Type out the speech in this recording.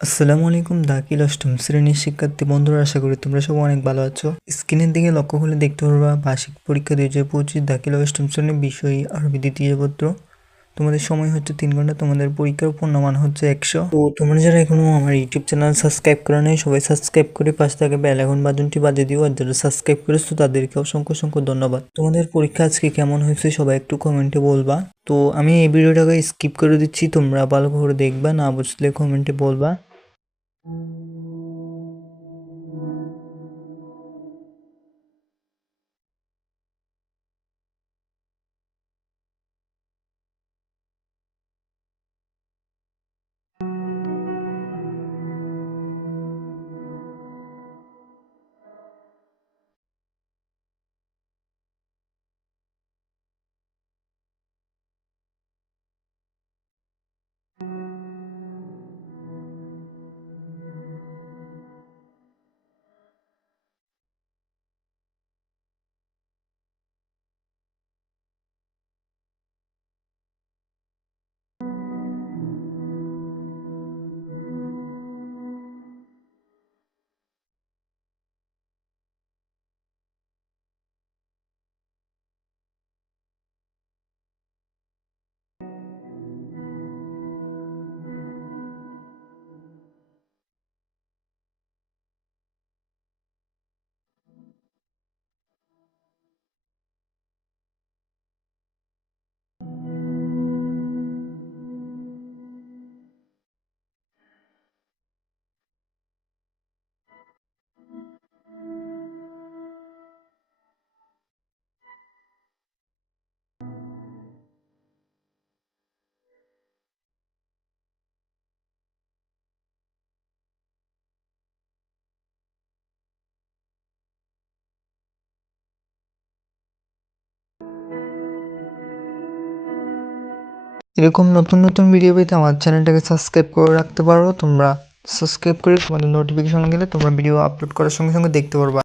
আসসালামু আলাইকুম দাখিল অষ্টম শ্রেণীর শিক্ষার্থী বন্ধুরা, আশা করি তোমরা সবাই অনেক ভালো আছো। স্ক্রিনের দিকে লক্ষ্য করলে দেখতে পারবা বার্ষিক পরীক্ষা 2025 দাখিল অষ্টম শ্রেণীর বিষয় আরবি দ্বিতীয় পত্র। তোমাদের সময় হচ্ছে 3 ঘন্টা, তোমাদের পরীক্ষার পূর্ণমান হচ্ছে 100। তো তোমরা যারা এখনো আমার ইউটিউব চ্যানেল সাবস্ক্রাইব করা নেই, সবাই সাবস্ক্রাইব করে পাশে থাকা বেল আইকন বাটনটি বাজিয়ে দিও। আর যারা সাবস্ক্রাইব করেছো তাদেরকে অসংখ্য অসংখ্য ধন্যবাদ। তোমাদের পরীক্ষা আজকে কেমন হয়েছে সবাই একটু কমেন্টে বলবা। তো আমি এই ভিডিওটাকে স্কিপ করে দিচ্ছি, তোমরা ভালো করে দেখবা, না বুঝলে কমেন্টে বলবা। এরকম নতুন নতুন ভিডিও পেতে আমার চ্যানেলটাকে সাবস্ক্রাইব করে রাখতে পারো। তোমরা সাবস্ক্রাইব করে তোমাদের নোটিফিকেশন গেলে তোমরা ভিডিও আপলোড করার সঙ্গে সঙ্গে দেখতে পারবা।